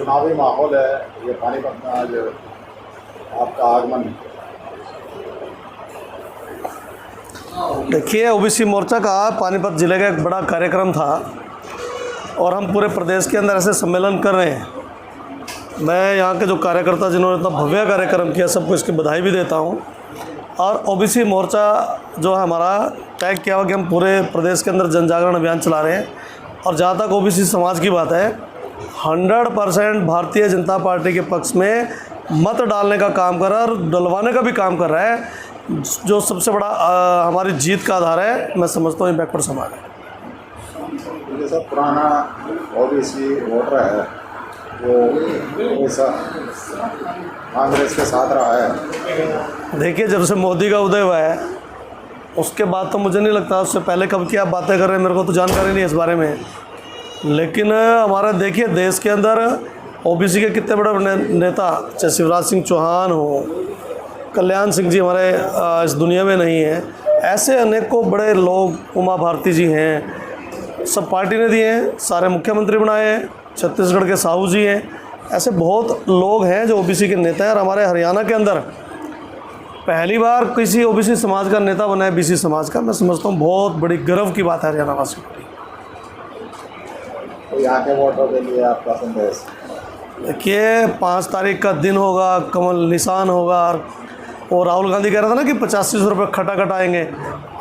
चुनावी माहौल है, ये पानीपत में आज आपका आगमन। देखिए, ओबीसी मोर्चा का पानीपत ज़िले का एक बड़ा कार्यक्रम था और हम पूरे प्रदेश के अंदर ऐसे सम्मेलन कर रहे हैं। मैं यहाँ के जो कार्यकर्ता जिन्होंने इतना भव्य कार्यक्रम किया, सबको इसकी बधाई भी देता हूँ। और ओबीसी मोर्चा जो है हमारा तय किया हुआ कि हम पूरे प्रदेश के अंदर जन जागरण अभियान चला रहे हैं। और जहाँ तक ओबीसी समाज की बात है, 100% भारतीय जनता पार्टी के पक्ष में मत डालने का काम कर रहा है और डलवाने का भी काम कर रहा है, जो सबसे बड़ा हमारी जीत का आधार है। मैं समझता हूँ ये बैकवर्ड समाज है। ये सब पुराना ओबीसी वोटर है, वो ऐसा कांग्रेस के साथ रहा है। देखिए, जब से मोदी का उदय हुआ है उसके बाद तो मुझे नहीं लगता, उससे पहले कब की आप बातें कर रहे हैं, मेरे को तो जानकारी नहीं है इस बारे में। लेकिन हमारा देखिए, देश के अंदर ओबीसी के कितने बड़े नेता, चाहे शिवराज सिंह चौहान हो, कल्याण सिंह जी हमारे इस दुनिया में नहीं है, ऐसे अनेकों बड़े लोग, उमा भारती जी हैं, सब पार्टी ने दिए हैं, सारे मुख्यमंत्री बनाए हैं, छत्तीसगढ़ के साहू जी हैं, ऐसे बहुत लोग हैं जो ओबीसी के नेता हैं। और हमारे हरियाणा के अंदर पहली बार किसी ओबीसी समाज का नेता बना है, बीसी समाज का। मैं समझता हूँ बहुत बड़ी गर्व की बात है हरियाणा वासियों के लिए। तो यहाँ के वोटरों के लिए आपका संदेश? देखिए, 5 तारीख का दिन होगा, कमल निशान होगा। और राहुल गांधी कह रहा था ना कि 8500 रुपये खटाखट आएंगे।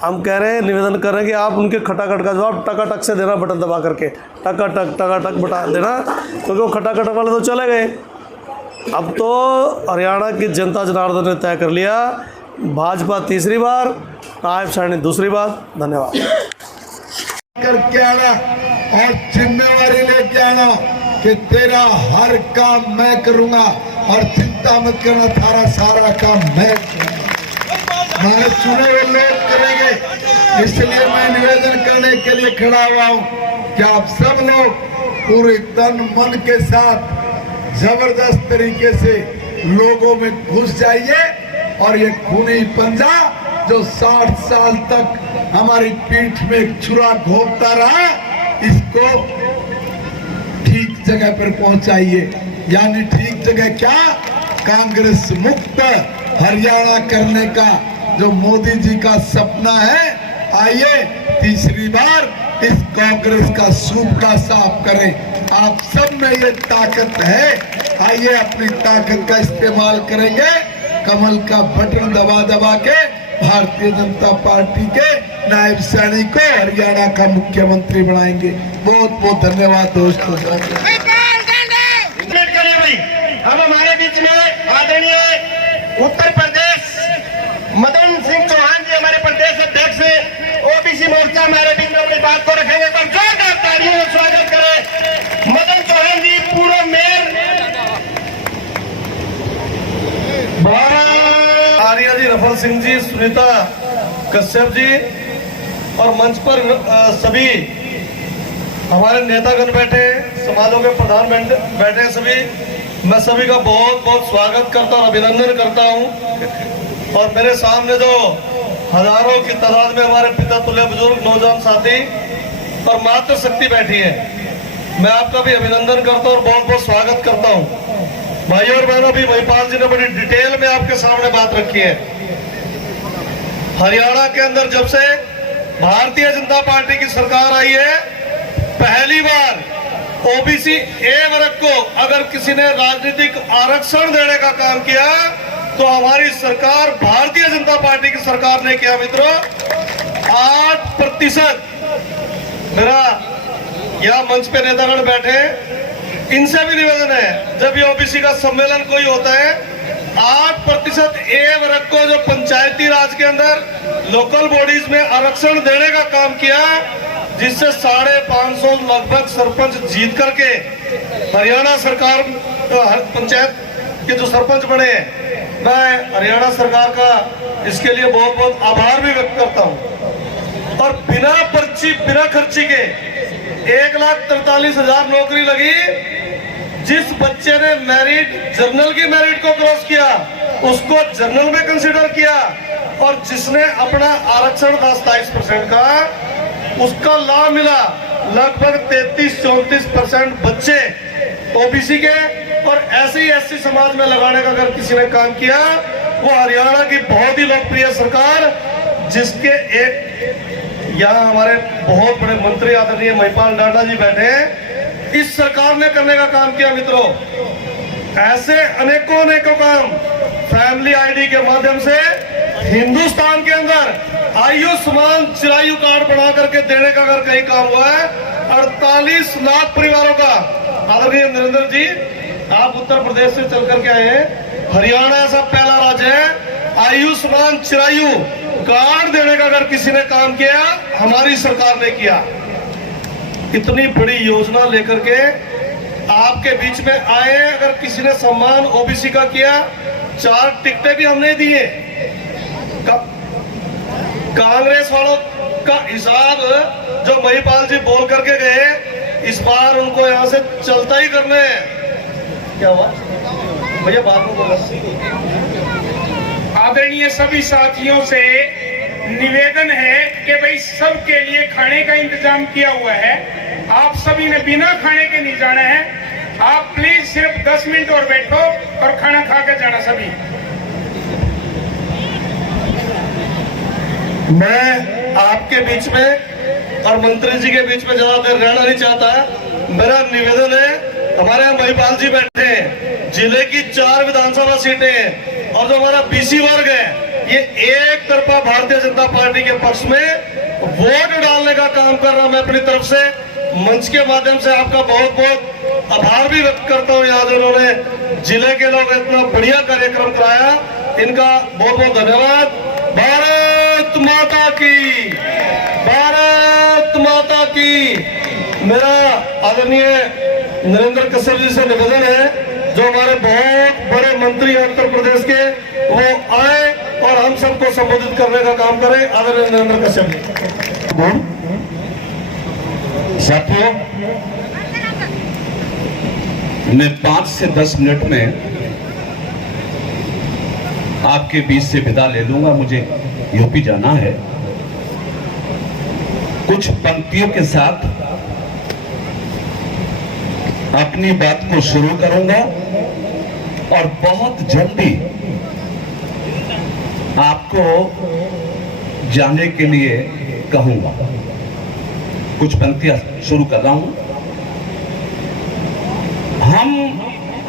हम कह रहे हैं, निवेदन कर रहे हैं कि आप उनके खटाखट का जवाब टकाटक से देना, बटन दबा करके टकाटक बटा देना, क्योंकि वो खटाखट वाले तो चले गए। अब तो हरियाणा की जनता जनार्दन ने तय कर लिया, भाजपा तीसरी बार, नायब साहनी दूसरी बार। धन्यवाद। करके आना और जिम्मेवारी लेके आना कि तेरा हर काम मैं करूंगा और चिंता मत करना, थारा सारा काम मैं हमारे चुने हुए लोग करेंगे। इसलिए मैं निवेदन करने के लिए खड़ा हुआ हूँ कि आप सब लोग पूरे तन मन के साथ जबरदस्त तरीके से लोगों में घुस जाइए और ये खूनी पंजा जो 60 साल तक हमारी पीठ में एक छुरा घोंपता रहा, इसको ठीक जगह पर पहुंचाइए। यानी ठीक जगह क्या? कांग्रेस मुक्त हरियाणा करने का जो मोदी जी का सपना है। आइए तीसरी बार इस कांग्रेस का सूप का साफ करें। आप सब में ये ताकत है, आइए अपनी ताकत का इस्तेमाल करेंगे। कमल का बटन दबा दबा के भारतीय जनता पार्टी के नायब साहनी को हरियाणा का मुख्यमंत्री बनाएंगे। बहुत बहुत धन्यवाद दोस्तों। अब हमारे बीच में आदरणीय उत्तर प्रदेश मदन सिंह चौहान जी, हमारे प्रदेश अध्यक्ष ओबीसी मोर्चा, हमारे बीच में अपनी बात को रखेंगे। तो जोरदार तालियों से स्वागत करें मदन चौहान जी, पूर्व मेयर। आर्या जी, रफल सिंह जी, सुनीता कश्यप जी और मंच पर सभी हमारे नेतागण बैठे, समाजों के प्रधान बैठे सभी, मैं सभी का बहुत बहुत स्वागत करता और अभिनंदन करता हूं। और मेरे सामने जो हजारों की तादाद में हमारे पिता तुल्य बुजुर्ग नौजवान साथी और मातृ शक्ति बैठी है, मैं आपका भी अभिनंदन करता हूं और बहुत बहुत स्वागत करता हूं। भाइयों और बहनों, भी महिपाल जी ने बड़ी डिटेल में आपके सामने बात रखी है। हरियाणा के अंदर जब से भारतीय जनता पार्टी की सरकार आई है, पहली बार ओबीसी ए वर्ग को अगर किसी ने राजनीतिक आरक्षण देने का काम किया तो हमारी सरकार, भारतीय जनता पार्टी की सरकार ने किया मित्रों। 8%। मेरा यहाँ मंच पे नेतागण बैठे, इनसे भी निवेदन है, जब ये ओबीसी का सम्मेलन कोई होता है, 8% ए वर्ग को जो पंचायती राज के अंदर लोकल बॉडीज में आरक्षण देने का काम किया, जिससे 550 लगभग सरपंच जीत करके हरियाणा सरकार पंचायत के जो सरपंच बने हैं, मैं हरियाणा सरकार का इसके लिए बहुत बहुत आभार भी व्यक्त करता हूं। और बिना पर्ची, बिना खर्ची के 1,43,000 नौकरी लगी। जिस बच्चे ने मेरिट, जर्नल की मेरिट को क्रॉस किया, उसको जर्नल में कंसीडर किया, और जिसने अपना आरक्षण था 27% का, उसका लाभ मिला। लगभग 33-34% बच्चे ओबीसी के और ऐसे ही एससी समाज में लगाने का अगर किसी ने काम किया, वो हरियाणा की बहुत ही लोकप्रिय सरकार, जिसके एक यहाँ हमारे बहुत बड़े मंत्री आदरणीय महिपाल डाडा जी बैठे हैं, इस सरकार ने करने का काम किया। मित्रों, ऐसे अनेकों अनेकों काम फैमिली आईडी के माध्यम से हिंदुस्तान के अंदर आयुष्मान चिरायु कार्ड बना करके देने का अगर कहीं काम हुआ है, 48 लाख परिवारों का। आदरणीय नरेंद्र जी, आप उत्तर प्रदेश से चल करके आए हैं, हरियाणा ऐसा पहला राज्य है आयुष्मान चिरायु कार्ड देने का अगर किसी ने काम किया, हमारी सरकार ने किया। इतनी बड़ी योजना लेकर के आपके बीच में आए, अगर किसी ने सम्मान ओबीसी का किया, 4 टिकटें भी हमने दिए। कांग्रेस वालों का हिसाब जो महिपाल जी बोल करके गए, इस बार उनको यहां से चलता ही करने हैं। क्या हुआ भैया, बात में बोला। आदरणीय सभी साथियों से निवेदन है कि भाई सबके लिए खाने का इंतजाम किया हुआ है, आप सभी ने बिना खाने के नहीं जाना है। आप प्लीज सिर्फ 10 मिनट और बैठो और खाना खा के जाना सभी। मैं आपके बीच में और मंत्री जी के बीच में ज्यादा देर रहना नहीं चाहता। मेरा निवेदन है, हमारे यहाँ महिपाल जी बैठे हैं, जिले की 4 विधानसभा सीटें हैं, और जो हमारा बीसी वर्ग है, ये एक तरफा भारतीय जनता पार्टी के पक्ष में वोट डालने का काम कर रहा। मैं अपनी तरफ से मंच के माध्यम से आपका बहुत बहुत आभार भी व्यक्त करता हूँ। यहाँ जिन्होंने जिले के लोग इतना बढ़िया कार्यक्रम कराया, इनका बहुत बहुत धन्यवाद। भारत माता की, भारत माता की। मेरा आदरणीय नरेंद्र कश्यप जी से निवेदन है, जो हमारे बहुत बड़े मंत्री हैं उत्तर प्रदेश के, वो आए और हम सबको संबोधित करने का काम करें। आदरणीय नरेंद्र कश्यप जी। साथियों, मैं 5 से 10 मिनट में आपके बीच से विदा ले लूंगा। मुझे यूपी जाना है। कुछ पंक्तियों के साथ अपनी बात को शुरू करूंगा और बहुत जल्दी आपको जाने के लिए कहूंगा। कुछ पंक्तियां शुरू कर रहा हूं।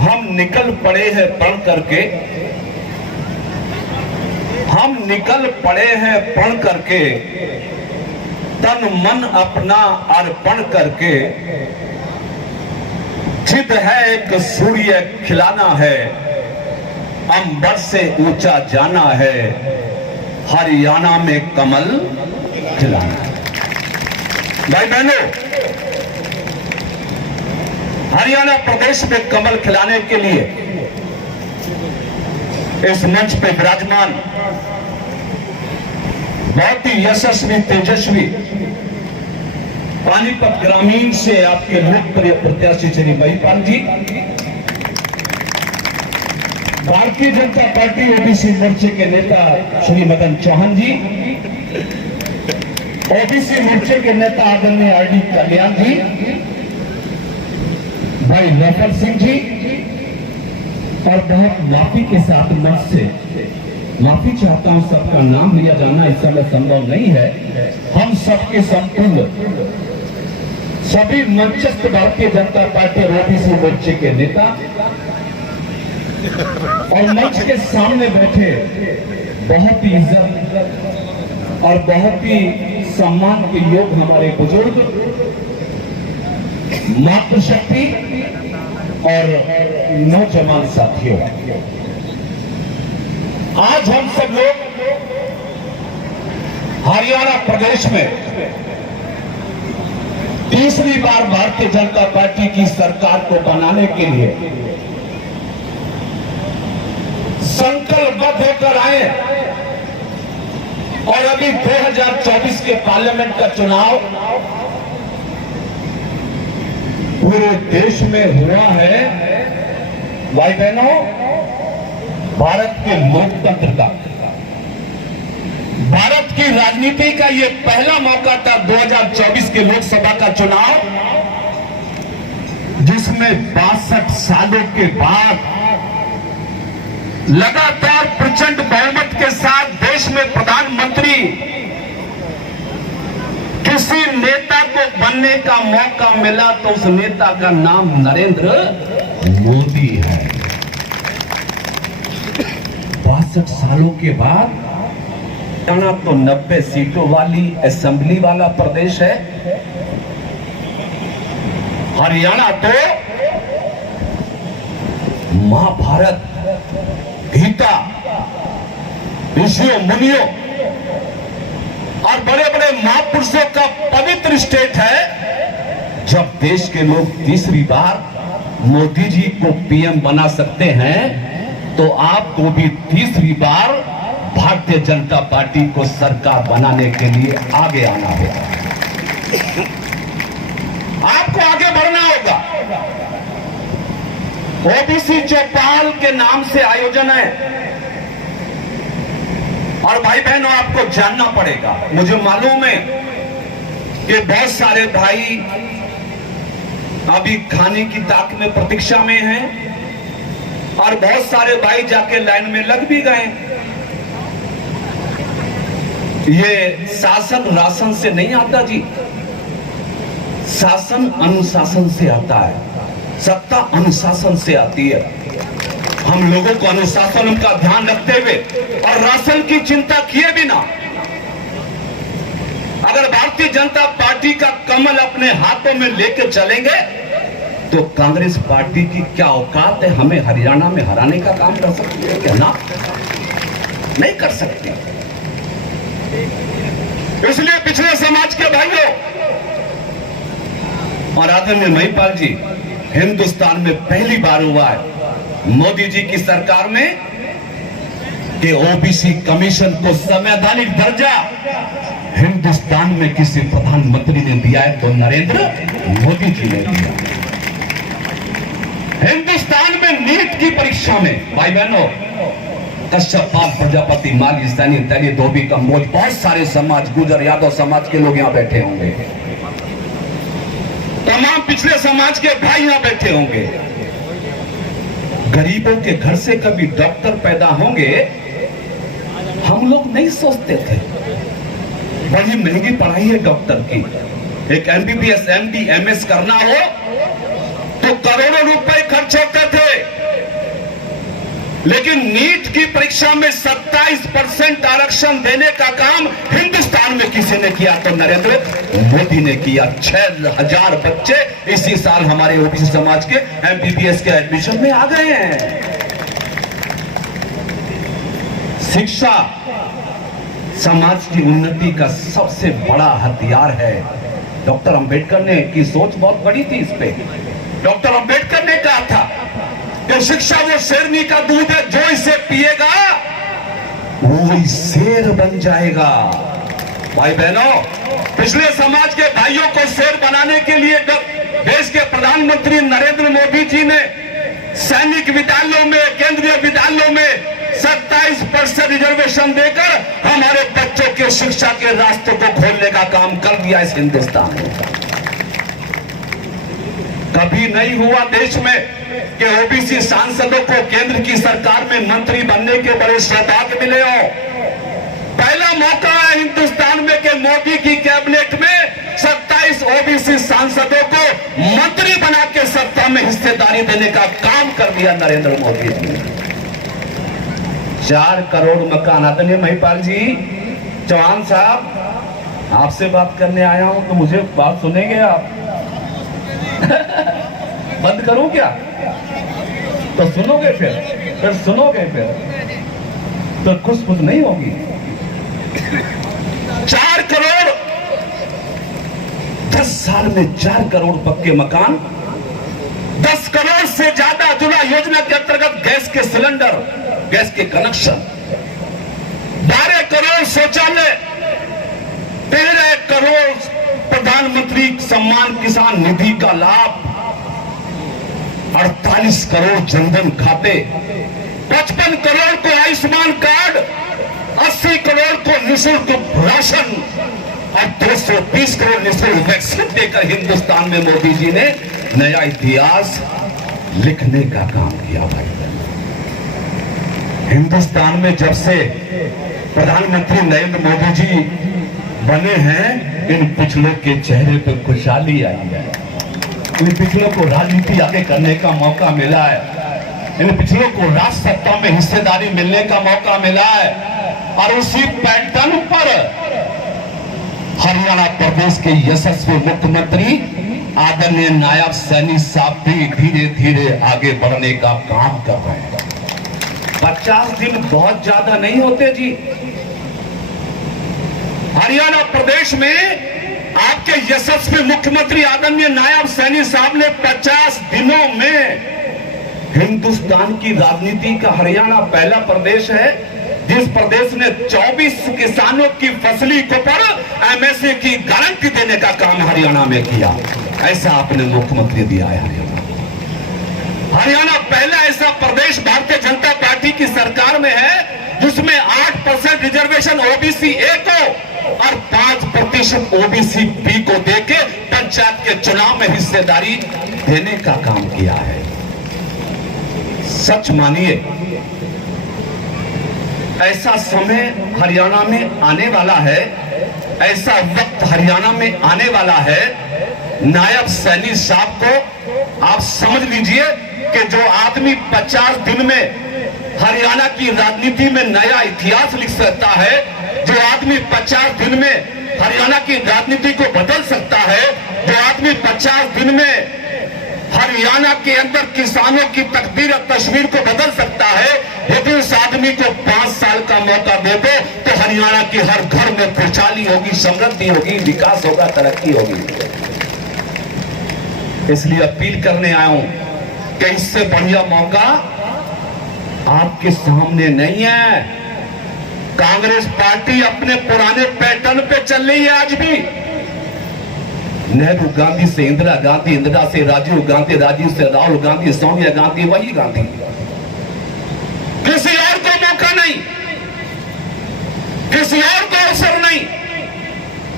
हम निकल पड़े हैं पढ़ करके, हम निकल पड़े हैं पढ़ करके, तन मन अपना अर्पण करके। जिद है एक सूर्य खिलाना है, अंबर से ऊंचा जाना है, हरियाणा में कमल खिलाना है। भाई बहनों, हरियाणा प्रदेश में कमल खिलाने के लिए इस मंच पे विराजमान बहुत ही यशस्वी तेजस्वी पानीपत ग्रामीण से आपके लोकप्रिय प्रत्याशी श्री महिपाल जी, भारतीय जनता पार्टी ओबीसी मोर्चे के नेता श्री मदन चौहान जी, ओबीसी मोर्चे के नेता आदरणीय आर डी कल्याण जी, भाई नफल सिंह जी, और बहुत माफी के साथ मंच से माफी चाहता हूं, सबका नाम लिया जाना इस समय संभव नहीं है। हम सबके संपूर्ण सभी मंचस्थ भारतीय जनता पार्टी और ओबीसी मोर्चे के नेता और मंच के सामने बैठे बहुत ही इज्जत और बहुत ही सम्मान के योग हमारे बुजुर्ग, मातृशक्ति और नौजवान साथियों, आज हम सब लोग हरियाणा प्रदेश में तीसरी बार भारतीय जनता पार्टी की सरकार को बनाने के लिए संकल्पबद्ध होकर आए। और अभी 2024 के पार्लियामेंट का चुनाव पूरे देश में हुआ है। भाई बहनों, भारत के लोकतंत्र का, भारत की राजनीति का यह पहला मौका था 2024 के लोकसभा का चुनाव, जिसमें 62 सालों के बाद लगातार प्रचंड बहुमत के साथ देश में प्रधानमंत्री किसी नेता को बनने का मौका मिला तो उस नेता का नाम नरेंद्र मोदी है। 62 सालों के बाद हरियाणा तो 90 सीटों वाली असेंबली वाला प्रदेश है। हरियाणा तो महाभारत, गीता, ऋषियों मुनियों और बड़े बड़े महापुरुषों का पवित्र स्टेट है। जब देश के लोग तीसरी बार मोदी जी को पीएम बना सकते हैं तो आपको भी तीसरी बार भारतीय जनता पार्टी को सरकार बनाने के लिए आगे आना होगा। आपको आगे बढ़ना होगा। ओबीसी चौपाल के नाम से आयोजन है और भाई बहनों आपको जानना पड़ेगा। मुझे मालूम है कि बहुत सारे भाई अभी खाने की ताक में प्रतीक्षा में हैं और बहुत सारे भाई जाके लाइन में लग भी गए। ये शासन राशन से नहीं आता जी, शासन अनुशासन से आता है, सत्ता अनुशासन से आती है। हम लोगों को अनुशासन का ध्यान रखते हुए और राशन की चिंता किए बिना अगर भारतीय जनता पार्टी का कमल अपने हाथों में लेकर चलेंगे तो कांग्रेस पार्टी की क्या औकात है हमें हरियाणा में हराने का काम कर सकती है क्या? ना, नहीं कर सकती। इसलिए पिछड़े समाज के भाइयों और आदरणीय महिपाल जी, हिंदुस्तान में पहली बार हुआ है मोदी जी की सरकार में कि ओबीसी कमीशन को संवैधानिक दर्जा हिंदुस्तान में किसी प्रधानमंत्री ने दिया है तो नरेंद्र मोदी जी ने दिया। हिंदुस्तान में नीट की परीक्षा में भाई बहनों कश्यप, पाल, प्रजापति, माली, सैनी, तेली, धोबी, कंबोज, बहुत सारे समाज, गुजर, यादव समाज के लोग यहां बैठे होंगे, तमाम पिछले समाज के भाई यहां बैठे होंगे। गरीबों के घर से कभी डॉक्टर पैदा होंगे हम लोग नहीं सोचते थे। बड़ी महंगी पढ़ाई है डॉक्टर की। एक एमबीबीएस, एमडी, एमएस करना हो तो करोड़ों रुपए खर्च होते थे, लेकिन नीट की परीक्षा में 27% आरक्षण देने का काम हिंदुस्तान में किसी ने किया तो नरेंद्र मोदी ने किया। 6000 बच्चे इसी साल हमारे ओबीसी समाज के एमबीबीएस के एडमिशन में आ गए हैं। शिक्षा समाज की उन्नति का सबसे बड़ा हथियार है। डॉक्टर अंबेडकर ने की सोच बहुत बड़ी थी इस पे। डॉक्टर अंबेडकर ने कहा था कि शिक्षा वो शेरनी का दूध है, जो इसे पिएगा वो ही शेर बन जाएगा। भाई बहनों, पिछले समाज के भाइयों को शेर बनाने के लिए देश के प्रधानमंत्री नरेंद्र मोदी जी ने सैनिक विद्यालयों में, केंद्रीय विद्यालयों में 27% रिजर्वेशन देकर हमारे बच्चों के शिक्षा के रास्तों को खोलने का काम कर दिया इस हिंदुस्तान में। कभी नहीं हुआ देश में कि ओबीसी सांसदों को केंद्र की सरकार में मंत्री बनने के बड़े सौभाग्य मिले हो। पहला मौका है हिंदुस्तान में कि मोदी की कैबिनेट में 27 ओबीसी सांसदों को मंत्री बना के सत्ता में हिस्सेदारी देने का काम कर दिया नरेंद्र मोदी जी ने। 4 करोड़ मकान। आदरणीय महिपाल जी, चौहान साहब, आपसे बात करने आया हूं तो मुझे बात सुनेंगे आप? बंद करूं क्या? तो सुनोगे, फिर सुनोगे, फिर तो खुश नहीं होगी। 4 करोड़ 10 साल में 4 करोड़ पक्के मकान, 10 करोड़ से ज्यादा उज्ज्वला योजना के अंतर्गत गैस के सिलेंडर, गैस के कनेक्शन, 12 करोड़ शौचालय, 13 करोड़ प्रधानमंत्री सम्मान किसान निधि का लाभ, 48 करोड़ जनधन खाते, 55 करोड़ को आयुष्मान कार्ड, 80 करोड़ को निःशुल्क राशन और 220 करोड़ निःशुल्क वैक्सीन देकर हिंदुस्तान में मोदी जी ने नया इतिहास लिखने का काम किया। भाई हिंदुस्तान में जब से प्रधानमंत्री नरेंद्र मोदी जी बने हैं, इन पिछलों के चेहरे पर खुशहाली आई है। इन पिछलों को राजनीति आगे करने का मौका मिला है। इन पिछलों को राष्ट्र सत्ता में हिस्सेदारी मिलने का मौका मिला है। और उसी पैटर्न पर हरियाणा प्रदेश के यशस्वी मुख्यमंत्री आदरणीय नायब सैनी साहब भी धीरे धीरे आगे बढ़ने का काम कर रहे हैं। 50 दिन बहुत ज्यादा नहीं होते जी। हरियाणा प्रदेश में आपके यशस्वी मुख्यमंत्री आदरणीय नायब सैनी साहब ने 50 दिनों में हिंदुस्तान की राजनीति का हरियाणा पहला प्रदेश है जिस प्रदेश ने 24 किसानों की फसली को पर एमएसपी की गारंटी देने का काम हरियाणा में किया। ऐसा आपने मुख्यमंत्री दिया है हरियाणा पहला ऐसा प्रदेश भारतीय जनता पार्टी की सरकार में है जिसमें 8% रिजर्वेशन ओबीसी ए को और 5% ओबीसी बी को देके पंचायत के चुनाव में हिस्सेदारी देने का काम किया है। सच मानिए, ऐसा समय हरियाणा में आने वाला है, ऐसा वक्त हरियाणा में आने वाला है। नायब सैनी साहब को आप समझ लीजिए कि जो आदमी 50 दिन में हरियाणा की राजनीति में नया इतिहास लिख सकता है, जो आदमी 50 दिन में हरियाणा की राजनीति को बदल सकता है, जो आदमी 50 दिन में हरियाणा के अंदर किसानों की तकदीर और तस्वीर को बदल सकता है, यदि उस आदमी को 5 साल का मौका दे दो तो हरियाणा के हर घर में खुशहाली होगी, समृद्धि होगी, विकास होगा, तरक्की होगी। इसलिए अपील करने आया हूं कि इससे बढ़िया मौका आपके सामने नहीं है। कांग्रेस पार्टी अपने पुराने पैटर्न पे चल रही है आज भी। नेहरू गांधी से इंदिरा गांधी, इंदिरा से राजीव गांधी, राजीव से राहुल गांधी, सोनिया गांधी, वही गांधी। किसी और को मौका नहीं, किसी और को अवसर नहीं।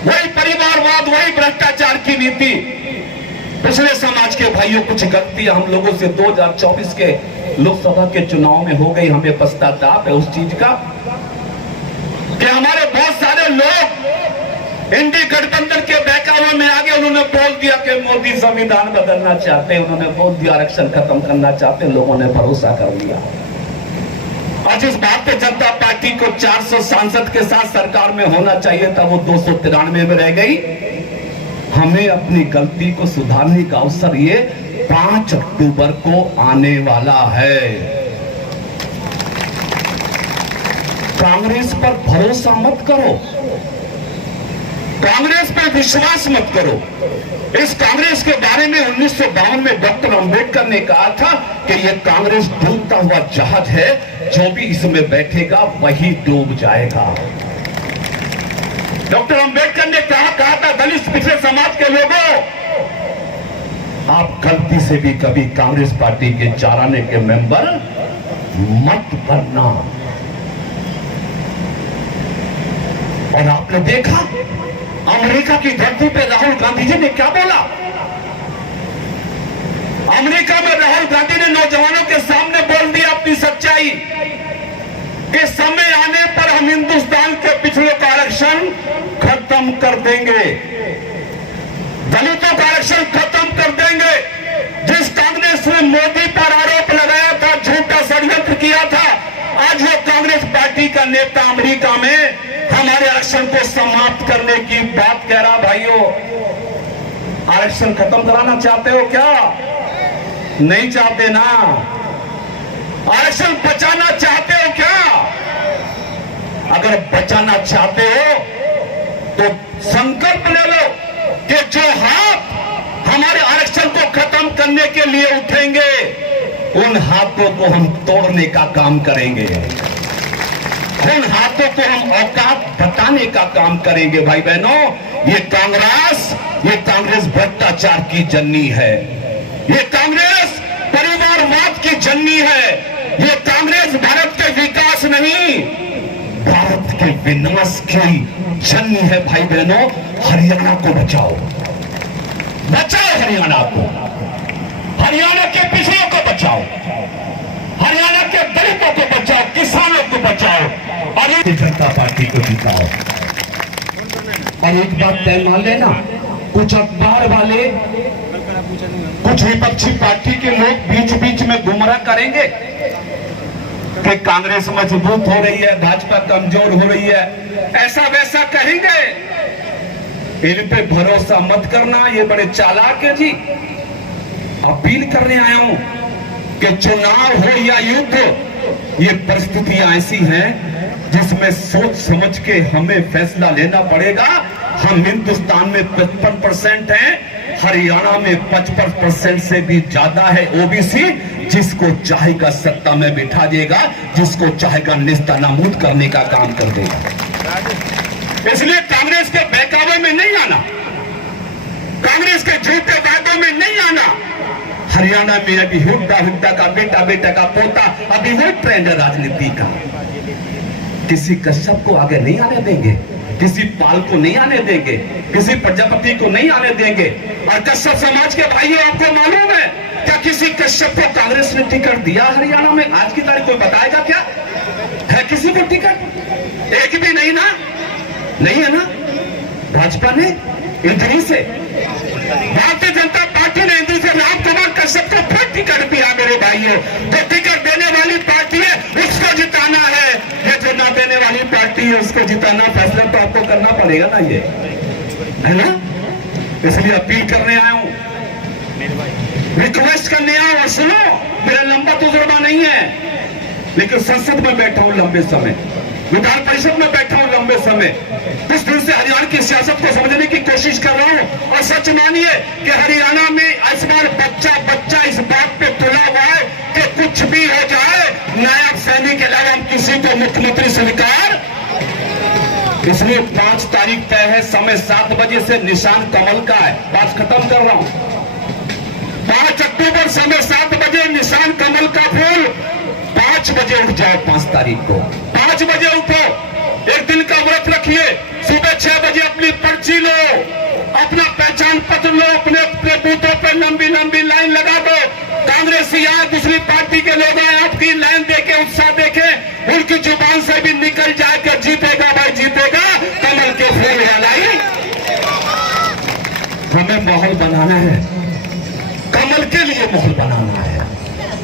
वही परिवारवाद, वही भ्रष्टाचार की नीति। पिछले समाज के भाइयों कुछ गलतियां हम लोगों से 2024 के लोकसभा के चुनाव में हो गई। हमें पश्चाताप है उस चीज का कि हमारे बहुत सारे लोग इंडी गठबंधन के बहकावे में आगे उन्होंने बोल दिया कि मोदी संविधान बदलना चाहते हैं, उन्होंने बोल दिया आरक्षण खत्म करना चाहते हैं। लोगों ने भरोसा कर लिया। और जिस भारतीय जनता पार्टी को 400 सांसद के साथ सरकार में होना चाहिए था, वो 293 में रह गई। हमें अपनी गलती को सुधारने का अवसर ये 5 अक्टूबर को आने वाला है। कांग्रेस पर भरोसा मत करो, कांग्रेस पर विश्वास मत करो। इस कांग्रेस के बारे में 1952 में डॉक्टर अंबेडकर ने कहा था कि यह कांग्रेस डूबता हुआ जहाज है, जो भी इसमें बैठेगा वही डूब जाएगा। डॉक्टर अंबेडकर ने कहा था दलित पिछड़े समाज के लोगों, आप गलती से भी कभी कांग्रेस पार्टी के 4 आने के मेंबर मत बनना। और आपने देखा अमेरिका की धरती पे राहुल गांधी जी ने क्या बोला। अमेरिका में राहुल गांधी ने नौजवानों के सामने बोल दिया अपनी सच्चाई कि समय आने पर हम हिंदुस्तान के पिछड़ों का आरक्षण खत्म कर देंगे, दलितों का आरक्षण खत्म कर देंगे। जिस कांग्रेस ने मोदी पर आरोप लगाया था, झूठा षड्यंत्र किया था, आज वो कांग्रेस पार्टी का नेता अमेरिका में हमारे आरक्षण को समाप्त करने की बात कह रहा। भाइयों, आरक्षण खत्म कराना चाहते हो क्या? नहीं चाहते ना। आरक्षण बचाना चाहते हो क्या? अगर बचाना चाहते हो तो संकल्प ले लो कि जो हाथ हमारे आरक्षण को खत्म करने के लिए उठेंगे, उन हाथों को हम तोड़ने का काम करेंगे, उन हाथों को हम औकात बताने का काम करेंगे। भाई बहनों, ये कांग्रेस भ्रष्टाचार की जननी है, ये कांग्रेस परिवारवाद की जननी है, ये कांग्रेस भारत के विकास नहीं, भारत के विनाश की जननी है भाई बहनों। हरियाणा को बचाओ, बचाओ हरियाणा को, हरियाणा के पिछड़ों को बचाओ, हरियाणा के दलितों को बचाओ, किसानों को बचाओ और भारतीय जनता पार्टी को जिताओ। और एक बात तय मान लेना, कुछ अखबार वाले, कुछ विपक्षी पार्टी के लोग बीच बीच में गुमराह करेंगे कि कांग्रेस मजबूत हो रही है, भाजपा कमजोर हो रही है, ऐसा वैसा कहेंगे। इन पे भरोसा मत करना, ये बड़े चालाक है जी। अपील करने आया हूं कि चुनाव हो या युद्ध, ये परिस्थितियां ऐसी हैं जिसमें सोच समझ के हमें फैसला लेना पड़ेगा। हम हिंदुस्तान में 55% हैं, हरियाणा में 55% से भी ज्यादा है ओबीसी। जिसको चाहेगा सत्ता में बिठा देगा, जिसको चाहेगा निस्ता नाबूद करने का काम कर देगा। इसलिए कांग्रेस के बहकावे में नहीं आना, कांग्रेस के झूठे वादों में नहीं आना। हरियाणा में अभी हुड्डा हुड्डा का बेटा, बेटा का पोता, अभी वो ट्रेंड है राजनीति का। किसी कश्यप को आगे नहीं आने देंगे, किसी पाल को नहीं आने देंगे, किसी प्रजापति को नहीं आने देंगे। और कश्यप समाज के भाइयों, आपको मालूम है क्या किसी कश्यप को कांग्रेस ने टिकट दिया हरियाणा में? आज की तारीख कोई बताएगा क्या? है किसी को टिकट? एक भी नहीं ना, नहीं है ना। भाजपा ने इंद्री से, भारतीय जनता पार्टी ने इंद्री से राम कुमार कश्यप को फिर टिकट दिया मेरे भाइयों। तो टिकट देने वाली पार्टी है, उसको जिताना है। ये जो ना देने वाली पार्टी है, उसको जिताना फैसला तो आपको करना पड़ेगा ना, ये है ना। इसलिए अपील करने आया हूं, रिक्वेस्ट करने आया हूं। सुनो, मेरा लंबा तजुर्बा नहीं है, लेकिन संसद में बैठा हूं लंबे समय, विधान परिषद में बैठा हूं लंबे समय। कुछ दिन से हरियाणा की सियासत को समझने की कोशिश कर रहा हूं। और सच मानिए कि हरियाणा में इस बार बच्चा बच्चा इस बात पे तुला हुआ है कि कुछ भी हो जाए, नायब सैनिक के अलावा हम किसी को मुख्यमंत्री स्वीकार। इसलिए 5 तारीख तय है, समय 7 बजे से निशान कमल का है। बात खत्म कर रहा हूं। 5 अक्टूबर समय 7 बजे निशान कमल का फूल। 5 बजे उठ जाओ 5 तारीख को, 5 बजे उठो, एक दिन का व्रत रखिए। सुबह 6 बजे अपनी पर्ची लो, अपना पहचान पत्र लो, अपने अपने बूथों पर लंबी लंबी लाइन लगा दो। कांग्रेसी आए, दूसरी पार्टी के लोग आए, आपकी लाइन देखे, उत्साह देखे, उनकी जुबान से भी निकल जाए कि जीतेगा भाई जीतेगा, कमल के फूल लाई। हमें माहौल बनाना है, कमल के लिए माहौल बनाना है,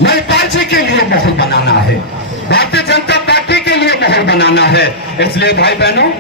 नई पार्टी के लिए माहौल बनाना है, भारतीय जनता पार्टी के लिए माहौल बनाना है। इसलिए भाई बहनों,